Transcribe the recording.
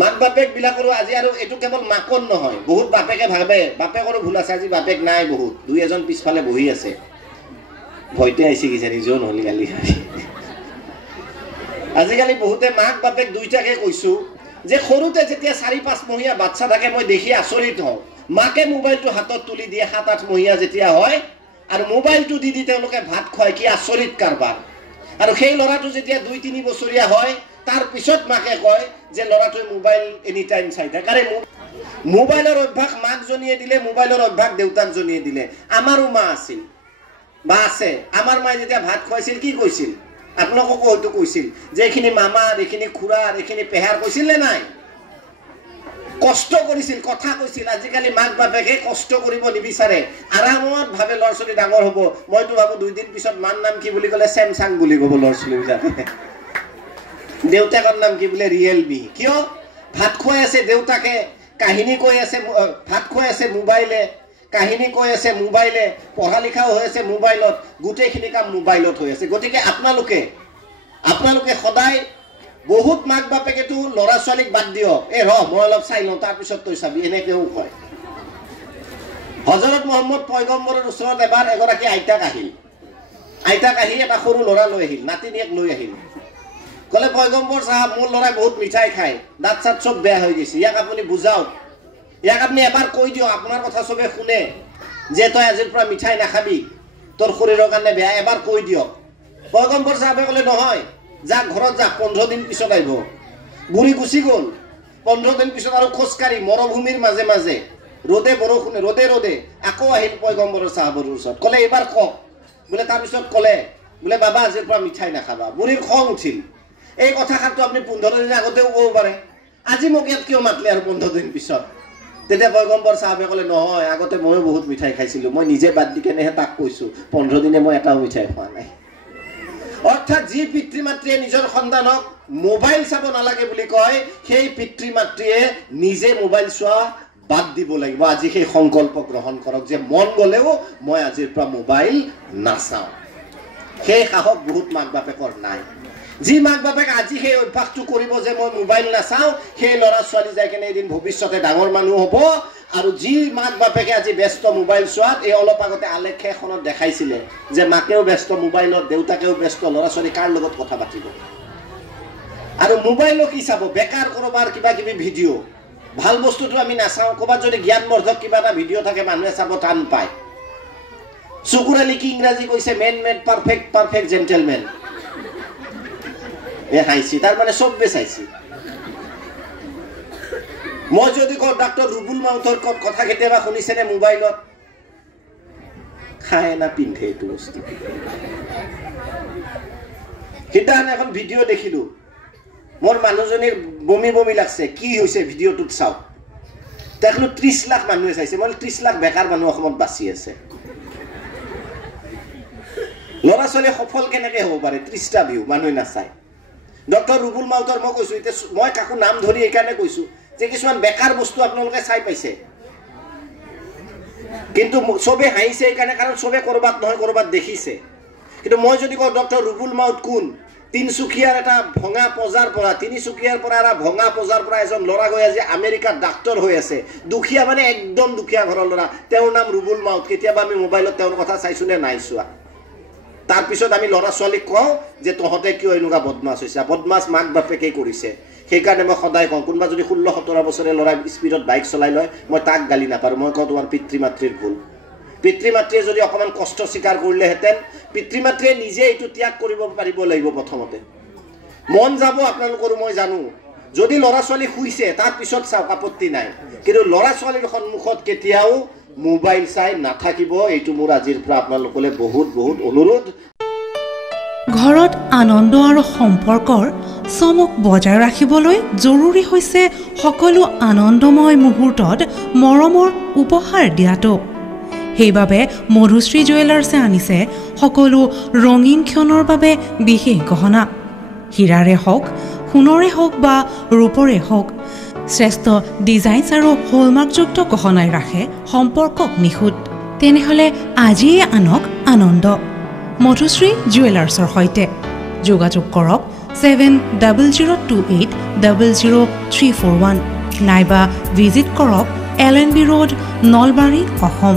মাক বাপেক বিলাকৰো আজি আৰু এইটো কেৱল মাকৰ নহয় বহুত বাপেকে ভাবে বাপেকৰো ভুল আছে আজি বাপেক নাই বহুত দুই এজন পিছফালে বহি আছে ভয়তে আইছি কিছে নিজেও নহলি গালি আজিকালি বহুতে মাক বাপেক দুইটাকে কৈছো যে সৰুতে যেতিয়া 4-5 মহীয়া বাচ্চা থাকে মই দেখি আচৰিত হওঁ মাকে মোবাইলটো হাতত তুলি দিয়ে 7-8 মহীয়া যেতিয়া হয় আৰু মোবাইলটো দি তেওঁলোকে ভাত খুৱায় কি আচৰিত কাৰবাৰ আৰু সেই ল'ৰাটো যেতিয়া 2-3 বছৰীয়া হয় তাৰ পিছত মাকে কয় যে ল'ৰাটোৱে মোবাইল এনি টাইম চাই থাকে কাৰণ মোবাইলৰ অভ্যাস মাকজনীয়ে দিলে মোবাইলৰ অভ্যাস দেউতাকজনীয়ে দিলে আমাৰো মা আছিল বা আছে আমাৰ মায়ে যেতিয়া ভাত খুৱাইছিল কি কৈছিল আপোনালোকক হয়তো কৈছিল যে এইখিনি মামা এইখিনি খুৰা এইখিনি পেহাৰ কৈছিল নে নাই কষ্ট কৰিছিল কথা কৈছিল আজিকালি মাক বাপেকে কষ্ট কৰিব নিবিচাৰে আৰামত ভাবে ল'ৰা ছোৱালী ডাঙৰ হ'ব মইতো ভাবো 2 দিন পিছত মান নাম কি বুলি ক'লে স্যামসাং বুলি ক'ব ল'ৰা ছোৱালীবিলাকে দেউতাকৰ নাম কি বোলে ৰিয়েলমি কিয় ভাত খুৱাই আছে দেউতাকে কাহিনী কৈ আছে ভাত খুৱাই আছে মোবাইলে কাহিনী কৈ আছে মোবাইলে পঢ়া লিখাও হৈ আছে মোবাইলত গোটেইখিনি কাম মোবাইলত হৈ আছে গতিকে আপোনালোকে সদায় বহুত মাক বাপেকেতো ল'ৰা ছোৱালীক বাদ দিয়ক এই ৰ মই অলপ চাই লওঁ তাৰ পিছত তই চাবি এনেকেও কয় হযৰত মুহাম্মদ পয়গম্বৰৰ ওচৰত এবাৰ এগৰাকী আইতাক আহিল এটা সৰু ল'ৰা লৈ আহিল নাতিনিয়েক লৈ আহিল কলে পয়গম্বৰ সাহেব মোৰ ল'ৰাই বহুত মিঠাই খায় দাঁত চাত সব বেয়া হৈ গৈছে ইয়াক আপুনি বুজাওক ইয়াক আপনি এবাৰ কৈ দিও আপোনাৰ কথা সবে শুনে যে তই আজিৰ পৰা মিঠাই নাখাবি তোৰ শৰীৰৰ কাৰণে বেয়া এবাৰ কৈ দিয়ক পয়গম্বৰ সাহেবে কলে নহয় যা ঘৰত যা 15 দিন পিছত আইব বুঢ়ী গুচি গ'ল 15 দিন পিছত আৰু খোজকাঢ়ি মৰুভূমিৰ মাজে মাজে ৰদে বৰষুণে ৰদে আকৌ আহিল পয়গম্বৰ সাহেবৰ ওচৰত কলে এবাৰ ক বোলে তাৰ পিছত কলে বোলে বাবা আজিৰ পৰা মিঠাই নাখাবা বুঢ়ীৰ খং উঠিল এই কথাটো আপনি 15 দিন আগতেও ক'ব পাৰে আজি মোক ইয়াত কিয় মাতলে আৰু 15 দিন পিছত তেতিয়া পয়গম্বৰ সাহেবে কলে নহয় আগতে ময়ো বহুত মিঠাই খাইছিলো মই নিজে বাদ দি কেনেহে তাক কৈছো 15 দিনে মই এটাও মিঠাই খোৱা নাই অৰ্থাৎ যি পিতৃ মাতৃয়ে নিজৰ সন্তানক মোবাইল চাব নালাগে বুলি কয় সেই পিতৃ মাতৃয়ে নিজে মোবাইল চোৱা বাদ দিব লাগিব আজি সেই সংকল্প গ্ৰহণ কৰক যে মন গলেও মই আজিৰ পৰা মোবাইল নাচাওঁ সেই সাহস বহুত মাক বাপেকৰ নাই যি মাক বাপেক আজি সেই অভ্যাসটো কৰিব যে মই মোবাইল নাচাওঁ সেই ল'ৰা ছোৱালী যাই কেনে এদিন ভৱিষ্যতে ডাঙৰ মানুহ হ'ব আৰু যি মাক বাপেকে আজি ব্যস্ত মোবাইল চোৱাত এই অলপ আগতে আলেখ্য এখনত দেখাইছিলে যে মাকেও ব্যস্ত মোবাইলত দেউতাকেও ব্যস্ত ল'ৰা ছোৱালী কাৰ লগত কথা পাতিব আৰু মোবাইলো কি চাব বেকাৰ কৰবাৰ কিবা কিবি ভিডিঅ ভাল বস্তুটো আমি নাচাওঁ ক'বাত যদি জ্ঞানবৰ্ধক কিবা এটা ভিডিঅ থাকে মানুহে চাব টান পায় চকুৰে লিখি ইংৰাজী কৈছে মেন মেড পাৰফেক্ট জেন্টেলমেন এ হাইছি তাৰ মানে সব বেচাইছি মই যদি কওঁ ডক্টৰ ৰুবুল মাউথৰ কথা কেতিয়াবা শুনিছেনে মোবাইলত খায় না পিন্ধে এইটো বস্তু সিদিনা এখন ভিডিঅ দেখিলো মোৰ মানুহজনীৰ বমি লাগছে কি হৈছে ভিডিঅটোত চাও দেখলো 30 লাখ মানুহে চাইছে মই 30 লাখ বেকাৰ মানুহ অসমত বাচি আছে ল'ৰা ছোৱালী সফল কেনেকে হ'ব পাৰে 30টা ভিউ মানুহে নাচায় ডক্টৰ ৰুবুল মাউথৰ মই কৈছো এতিয়া মই কাকো নাম ধৰি একানে কৈছো যে কিছুমান বেকাৰ বস্তু আপোনালোকে চাই পাইছে কিন্তু সবে হাইছে একানে কাৰণ সবে কৰবাত নহয় কৰবাত দেখিছে কিন্তু মই যদি কওঁ ডক্টৰ ৰুবুল মাউথ কোন তিনসুকিয়াৰ এটা ভঙা পজাৰ পৰা তিনিসুকিয়াৰ পৰা এটা ভঙা পজাৰ পৰা এজন ল'ৰা গৈ আজি আমেৰিকাত ডাক্তৰ হৈ আছে দুখীয়া মানে একদম দুখীয়া ঘৰৰ ল'ৰা তেওঁৰ নাম ৰুবুল মাউথ কেতিয়াবা আমি মোবাইলত তেওঁৰ কথা চাইছো নে নাই চোৱা তাৰ পিছত আমি ল'ৰা ছোৱালীক কওঁ যে তহঁতে কিয় এনেকুৱা বদমাছ হৈছে বদমাছ মাক বাপেকে কৰিছে সেইকাৰণে মই সদায় কওঁ কোনোবা যদি 16-17 বছৰীয়া ল'ৰা স্পীডত বাইক চলাই লয় মই তাক গালি নাপাৰো মই কওঁ তোমাৰ পিতৃ মাতৃৰ ভুল পিতৃ মাতৃয়ে যদি অকমান কষ্ট স্বীকাৰ কৰিলেহেঁতেন পিতৃ মাতৃয়ে নিজে এইটো ত্যাগ কৰিব পাৰিব লাগিব প্ৰথমতে মন যাব আপোনালোকৰ মই জানো যদি ল'ৰা ছোৱালী শুইছে তাৰ পিছত চাওক আপত্তি নাই কিন্তু ল'ৰা ছোৱালীৰ সন্মুখত কেতিয়াও মোবাইল চাই নাথাকিব এইটো মোৰ আজিৰ পৰা আপোনালোকলৈ বহুত অনুৰোধ ঘৰত আনন্দ আৰু সম্পৰ্কৰ চমক বজাই ৰাখিবলৈ জৰুৰী হৈছে সকলো আনন্দময় মুহূৰ্তত মৰমৰ উপহাৰ দিয়াটো সেইবাবে মধুশ্ৰী জুৱেলাৰ্ছে আনিছে সকলো ৰঙীন ক্ষণৰ বাবে বিশেষ গহনা হীৰাৰে হওক সোণৰে হওক বা ৰূপৰে হওক শ্ৰেষ্ঠ ডিজাইনছ আৰু হলমাৰ্কযুক্ত গহনাই ৰাখে সম্পৰ্কক নিখুঁত তেনেহ'লে আজিয়ে আনক আনন্দ মধুশ্ৰী জুৱেলাৰ্ছৰ সৈতে যোগাযোগ কৰক 7028000341 নাইবা ভিজিট কৰক LNB ৰোড নলবাৰী অসম।